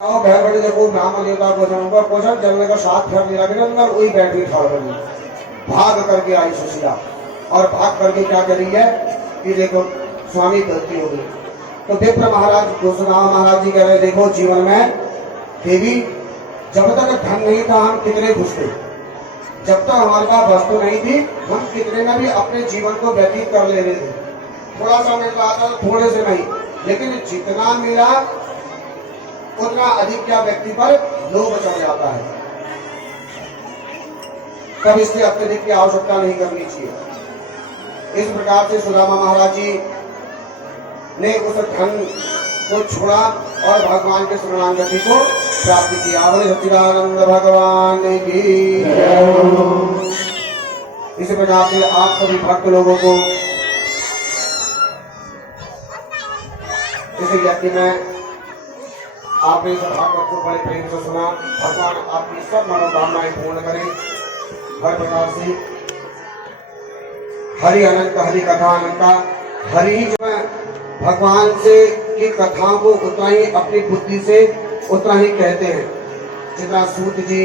भैरवड़ी देखो ब्राह्मण देवता पोषण जलने का साथ फिर मेरा अंदर वही बैठ गई ठाड़ बनी भाग करके आई सुशीला और भाग करके क्या कर रही है कि देखो स्वामी गलती हो गई। तो विप्र महाराज गोस्वामी महाराज जी कह रहे देखो जीवन में देवी जब तक धन नहीं था हम कितने खुश थे, जब तक हमारे पास वस्तु नहीं थी हम कितने में भी अपने जीवन को व्यतीत कर ले रहे थे। थोड़ा सा मिल रहा था थोड़े से नहीं, लेकिन जितना मिला उतना अधिक क्या व्यक्ति पर लोभ चढ़ जाता है। तब इसकी अत्यधिक की आवश्यकता नहीं करनी चाहिए। इस प्रकार से सुदामा महाराज जी ने उस धन को छोड़ा और भगवान के शरणागति को प्राप्त किया। बोले सच्चिदानंद भगवान की। इस प्रकार से आप सभी भक्त लोगों को इस व्यक्ति में आपने इस भागवत को बड़े प्रेम से सुना। भगवान आपकी सब मनोकामनाएं पूर्ण करें। हर प्रकार से हरि अनंत हरि कथा अनंत हरि ही जो है भगवान से की कथाओं को उतना ही अपनी बुद्धि से उतना ही कहते हैं जितना सूत जी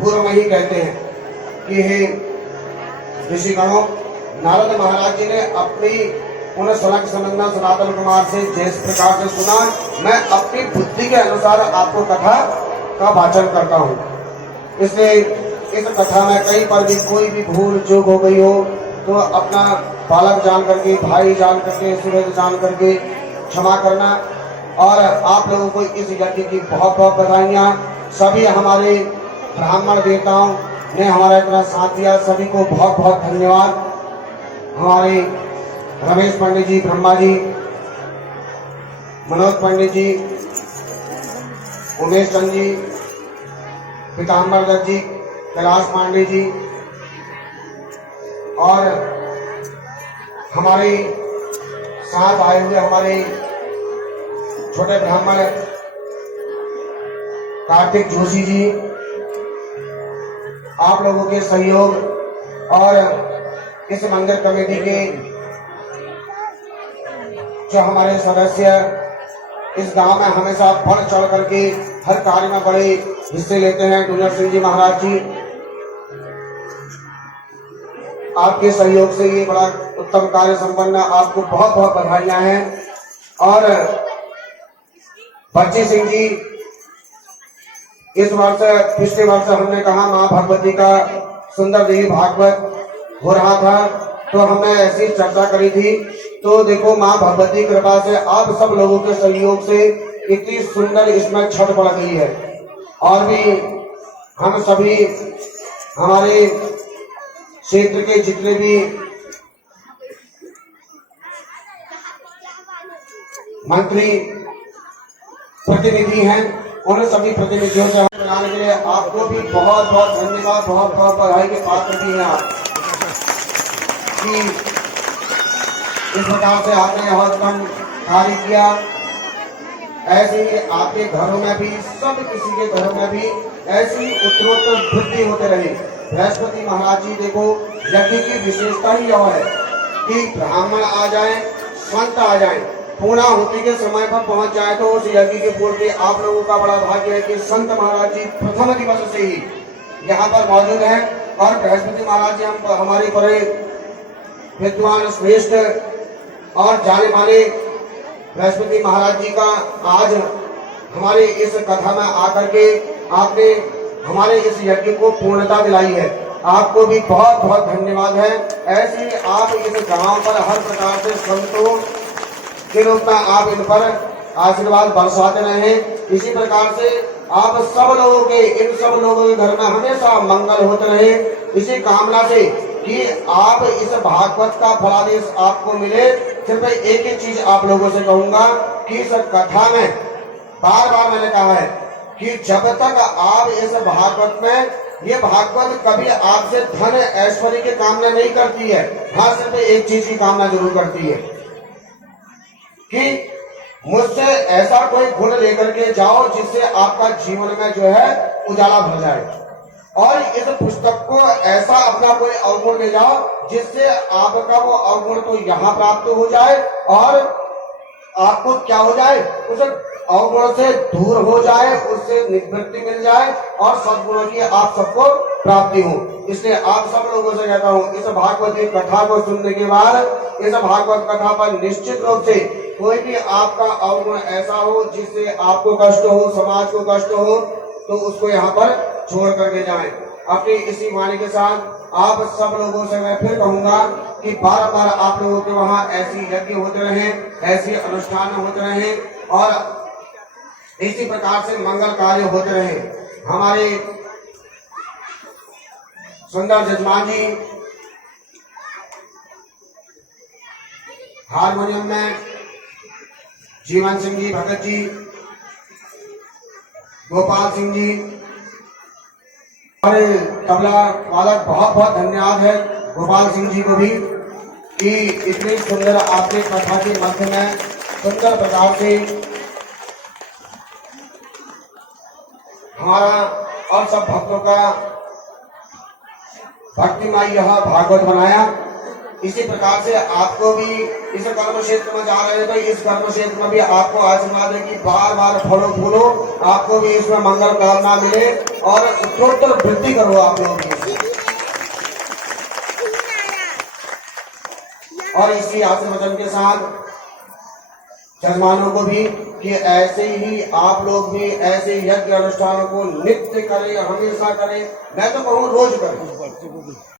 पूर्व में ही कहते हैं कि हे ऋषिगणों, नारद महाराज जी ने अपनी उन्हें सनक सनंदन सनातन कुमार से जिस प्रकार से सुना, मैं अपनी बुद्धि के अनुसार आपको कथा का वाचन करता हूँ। इसलिए इस कथा में कहीं पर भी कोई भी भूल चूक हो गई हो तो अपना बालक जान करके, भाई जान करके, सूरज जान करके क्षमा करना। और आप लोगों को इस यज्ञ की बहुत बहुत बधाइयाँ। सभी हमारे ब्राह्मण देवताओं ने हमारा इतना साथ दिया, सभी को बहुत बहुत धन्यवाद। हमारे रमेश पंडित जी, ब्रह्मा जी, मनोज पंडित जी, उमेश चंद जी, पीताम्बर दत्त जी, कैलाश पांडे जी और हमारे साथ आए हुए हमारे छोटे ब्राह्मण कार्तिक जोशी जी, आप लोगों के सहयोग और इस मंदिर कमेटी के जो हमारे सदस्य इस गांव में हमेशा बढ़ चढ़ करके हर कार्य में बड़े हिस्से लेते हैं। डूनर सिंह जी महाराज जी, आपके सहयोग से ये बड़ा उत्तम कार्य संपन्न, आपको बहुत बहुत बधाइयां हैं। और बच्ची सिंह जी, इस वर्ष पिछले वर्ष हमने कहा माँ भगवती का सुंदर देवी भागवत हो रहा था तो हमने ऐसी चर्चा करी थी। तो देखो माँ भगवती कृपा से आप सब लोगों के सहयोग से इतनी सुंदर इसमें छठ पड़ गई है। और भी हम सभी हमारे क्षेत्र के जितने भी मंत्री प्रतिनिधि हैं उन सभी प्रतिनिधियों से बनाने के लिए आपको भी बहुत बहुत धन्यवाद, बहुत बहुत बधाई के पात्र भी हैं आप कि इस प्रकार से आपने यह उत्तम कार्य किया। ऐसे ही आपके घरों में भी, सब किसी के घरों में भी ऐसी उत्तरोत्तर वृद्धि होते रहे। बृहस्पति महाराज जी देखो यज्ञ की विशेषता ही यह है कि ब्राह्मण आ जाए, संत आ जाए, पूर्णाहुति के समय पर पहुंच जाए तो उस यज्ञ के पूर्ति आप लोगों का बड़ा भाग्य है कि संत महाराज जी प्रथम दिवस से ही यहाँ पर मौजूद हैं। और बृहस्पति महाराज जी हम हमारे बड़े विद्वान श्रेष्ठ और जाने माने बृहस्पति महाराज जी का आज हमारे इस कथा में आकर के आपने हमारे इस यज्ञ को पूर्णता दिलाई है। आपको भी बहुत बहुत धन्यवाद है। ऐसे ही आप इस गांव पर हर प्रकार से संतों के रूप में आप इन पर आशीर्वाद बरसाते रहे। इसी प्रकार से आप सब लोगों के, इन सब लोगों के घर में हमेशा मंगल होते रहे। इसी कामना से कि आप इस भागवत का फलादेश आपको मिले। सिर्फ एक ही चीज आप लोगों से कहूंगा कि इस कथा में बार बार मैंने कहा है कि जब तक आप इस भागवत में, ये भागवत कभी आपसे धन ऐश्वर्य की कामना नहीं करती है। हाँ, सिर्फ एक चीज की कामना जरूर करती है कि मुझसे ऐसा कोई गुण लेकर के जाओ जिससे आपका जीवन में जो है उजाला भर जाए। और इस पुस्तक को ऐसा अपना कोई अवगुण ले जाओ जिससे आपका वो अवगुण तो यहाँ प्राप्त हो जाए और आपको क्या हो जाए, उस अवगुण से दूर हो जाए, उससे निवृत्ति मिल जाए और सद्गुणों की आप सबको प्राप्ति हो। इसलिए आप सब लोगों से कहता हूँ, इस भागवत की कथा को सुनने के बाद इस भागवत कथा पर निश्चित रूप से कोई भी आपका अवगुण ऐसा हो जिससे आपको कष्ट हो, समाज को कष्ट हो, तो उसको यहाँ पर छोड़ करके जाएं। अपनी इसी वाणी के साथ आप सब लोगों से मैं फिर कहूंगा कि बार बार आप लोगों के वहां ऐसी यज्ञ होते रहे, ऐसे अनुष्ठान होते रहे और इसी प्रकार से मंगल कार्य होते रहे। हमारे सुंदर जजमान जी हारमोनियम में जीवन सिंह जी भगत जी, गोपाल सिंह जी और तबला वादक, बहुत बहुत धन्यवाद है गोपाल सिंह जी को भी कि इतनी सुंदर आपके कथा के मध्य में सुंदर प्रकार से हमारा और सब भक्तों का भक्तिमय यह भागवत बनाया। इसी प्रकार से आपको भी इस कर्म क्षेत्र में जा रहे हैं तो इस कर्म क्षेत्र में भी आपको आशीर्वाद है कि बार बार फलो फूलो, आपको भी इसमें मंगल कामना मिले और उत्तरोत्तर वृद्धि करो आप लोग भी। और इसी आशीर्वचन के साथ जजमानों को भी कि ऐसे ही आप लोग भी ऐसे यज्ञ अनुष्ठानों को नित्य करें, हमेशा करें, मैं तो कहूँ रोज करें।